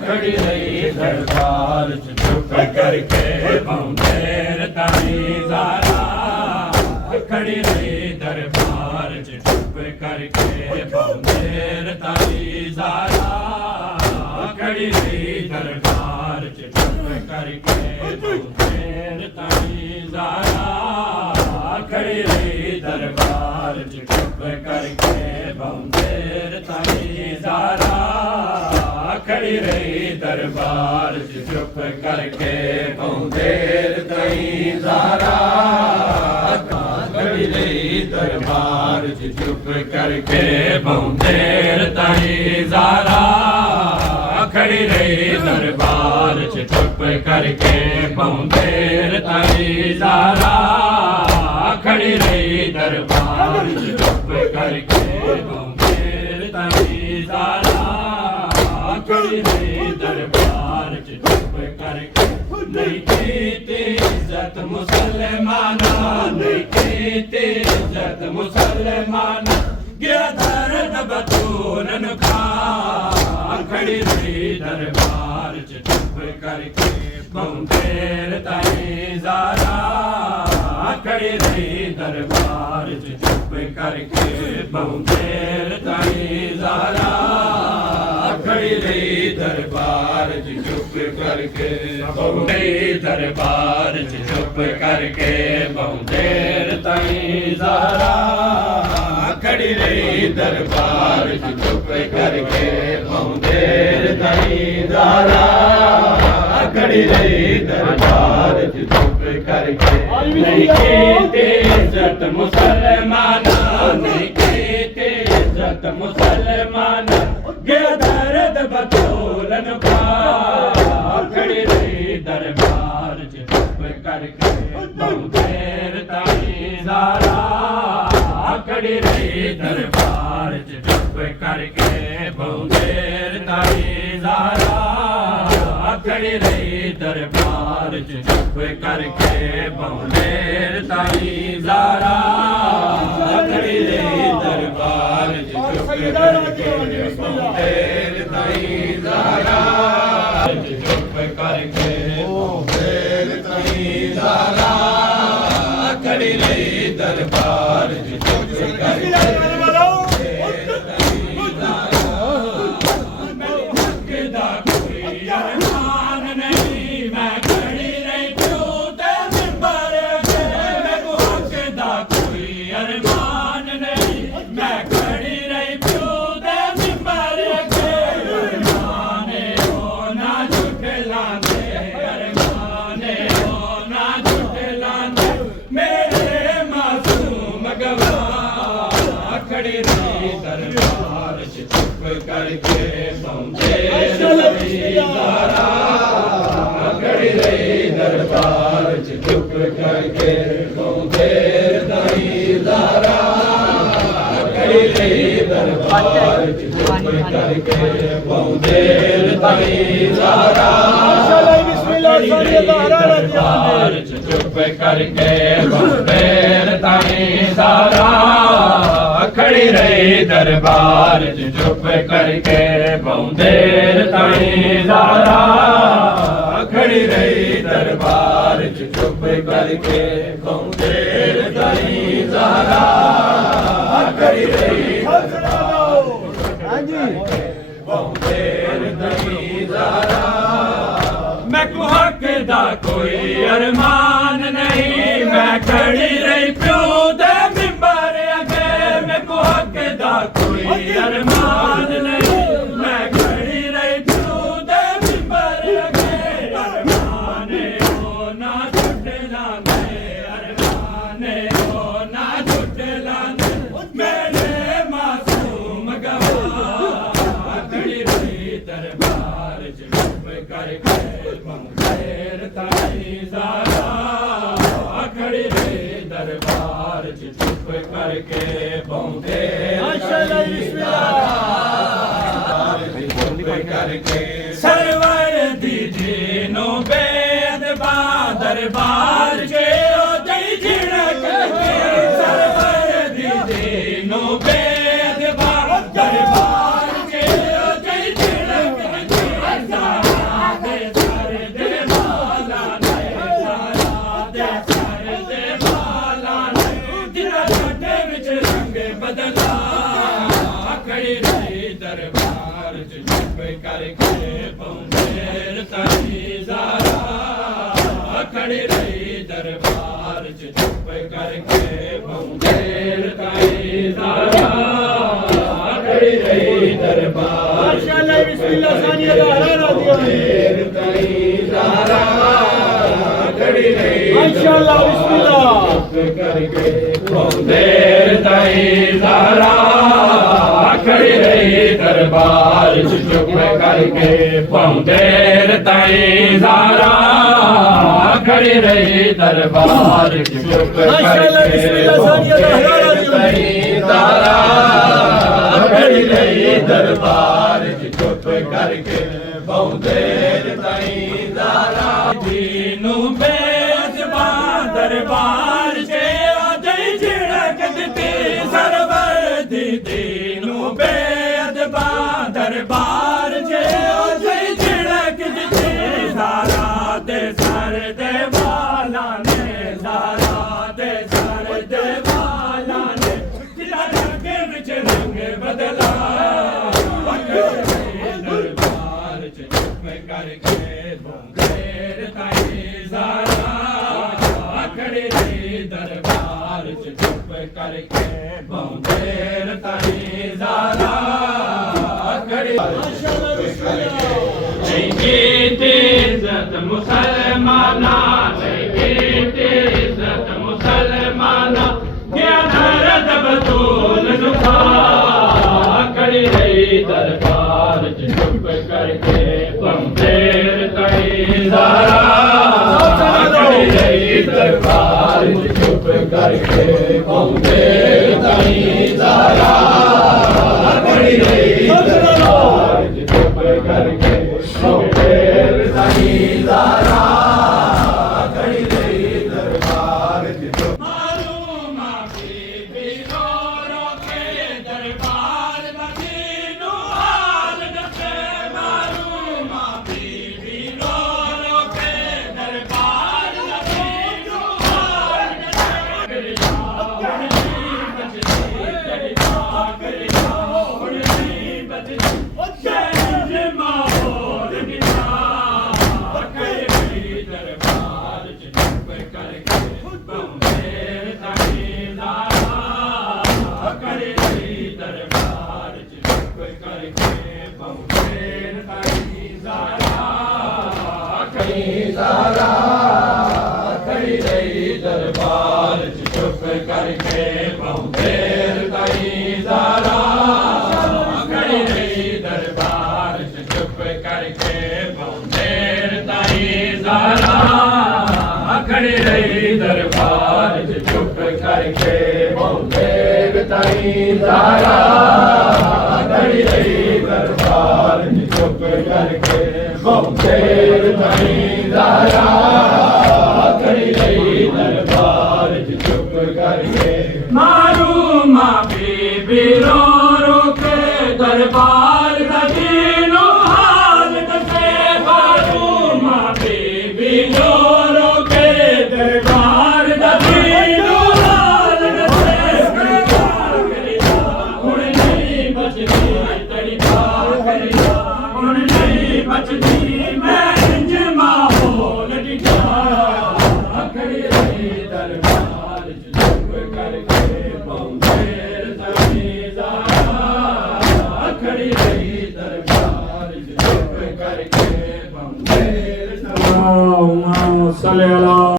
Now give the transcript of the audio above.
खड़ी रही दरबार चुप करके बंदेर ताई ज़ारा खड़ी रही दरबार चुप करके बंदेर ताई ज़ारा खड़ी रही दरबार चुप करके बंदेर ताई ज़ारा खड़ी रही दरबार चुप करके बंदेर ताई ज़ारा खड़ी रही दरबार चुप करके बंदेर ताई ज़ारा खड़ी रही दरबार चुप करके बंदेर ताई ज़ारा खड़ी रही दरबार चुप करके बंदेर ताई ज़ारा खड़ी रही दरबार चुप करके बंदेर ताई ज़ारा खड़ी रही दरबार चुप करके नहीं की इज्जत मुसलमाना नहीं की इज्जत मुसलमाना गया दर्द बतूरन खा खड़ी रही दरबार चुप करके बंदेर ताई ज़ारा खड़ी रही दरबार चुप करके बंदेर ताई ज़ारा खड़ी रही दरबार चुप करके बंदेर दरबार चुप करके बंदेर ताई ज़ारा खड़ी रही दरबार चुप करके बंदेर ताई ज़ारा खड़ी रही दरबार चुप करके नहीं की इज्जत मुसलमाना नहीं की इज्जत मुसलमाना गया दर्द बतूलन का खड़ी रही दरबार चुप करके बंदेर ताई ज़ारा खड़ी रही दरबार चुप करके बंदेर ताई ज़ारा खड़ी रही दरबार चुप करके बंदेर ताई ज़ारा खड़ी रही दरबार चुप करके बंदेर ताई ज़ारा चुप करके बंदेर ताई ज़ारा खड़ी रही दरबार चुप करके खड़ी रही दरबार चुप करके बंदेर ताई ज़ारा खड़ी रही दरबार चुप करके बंदेर ताई ज़ारा खड़ी रही दरबार चुप करके बंदेर ताई ज़ारा दरबार चुप करके बंदेर ताई ज़ारा खड़ी रही दरबार चुप करके बंदेर ताई ज़ारा खड़ी रही दरबार चुप करके बंदेर ताई ज़ारा खड़ी रही बंदेर ताई ज़ारा मैं को हक दा कोई अरमान नहीं मैं खड़ी रही प्यो दे मिंबर अगे मैं को हक दा कोई अरमान नहीं मैं खड़ी रही प्यो दे मिंबर अगे अरमाने हो ना छुट लाने अरमाने हो ना छुट लाने मेरे मासूम गवाह खड़ी रही दरबार चुप करके बंदेर ताई ज़ारा खड़ी रही दरबार चुप करके बंदेर ताई करके सरवर दीजिए नो बेद दरबार के ओ जय झिड़क के सरवर दीजिए नो बेद दरबार के ओ जय झिड़क के ਦੇ ਸਰ ਦੇ ਵਾਲਾਂ ਨੇ ਜ਼ਾਰਾ ਦੇ ਸਰ ਦੇ ਵਾਲਾਂ ਨੇ ਜਿਨ੍ਹਾਂ ਸਾਡੇ ਵਿੱਚ ਰੰਗ ਬਦਲਾ ਖੜੀ ਰਹੀ ਦਰਬਾਰ ਚ ਚੁੱਪ ਕਰਕੇ ਪਹੁੰਚੇ ਤਾਈ ਜ਼ਾਰਾ ਖੜੀ ਰਹੀ ਦਰਬਾਰ ਚ ਚੁੱਪ ਕਰਕੇ ਪਹੁੰਚੇ ਤਾਈ ਜ਼ਾਰਾ खड़ी रही दरबार माशाअल्लाह बिस्मिल्लाह सानिया का हरारा दिया ताई ज़ारा खड़ी रही माशाअल्लाह बिस्मिल्लाह करके देर ताई ज़ारा खड़ी रही दरबार चुप करके देर ताई ज़ारा खड़ी रही दरबार चुप माशाअल्लाह बिस्मिल्लाह सानिया का हरारा दिया ज़ारा खड़ी रही दरबार चुप करके देर ताई ज़ारा दीनू बेअदबा दरबार चे जय झिड़क दी सरवर दी दीनू बेअदबा दरबार चे जय झिड़क दी ज़ारा दे सर दे वाला ने ज़ारा दे सर दे वाला ने जिला के विच रंग बदला दरबार चुप करके देर ताई ज़ारा खड़ी रही दरबार चुप करके देर ताई ज़ारा खड़ी इज्जत मुसलमाना इज्जत मुसलमाना बतूल नुखा खड़ी रही दरबार चुप करके देर ताई ज़ारा खड़ी रही दरबार चुप करके देर ताई ज़ारा खड़ी रही दरबार चुप करके देर ताई ज़ारा खड़ी रही दरबार मालूम बीबी रो रो के दरबार मदीनो हाल दसे मालूम बीबी रो रो के दरबार मदीनो हाल ज़ारा खड़ी रही दरबार चुप करके देर ताई ज़ारा खड़ी रही दरबार चुप करके देर ताई ज़ारा खड़ी रही दरबार चुप करके देर ताई ज़ारा खड़ी रही दरबार चुप करके देर ताई ज़ारा खड़ी रही दरबार चुप करके मालूम बीबी रो रो के दरबार दीनो हाल दसे मालूम बीबी रो रो के दरबार दीनो हाल दसे हुण नहीं बचती तेरी बात हुण नहीं बचती मैं इंज माहौल दिखा खड़ी रही दरबार चुप करके देर ताई ज़ारा खड़ी रही दरबार चुप करके देर ताई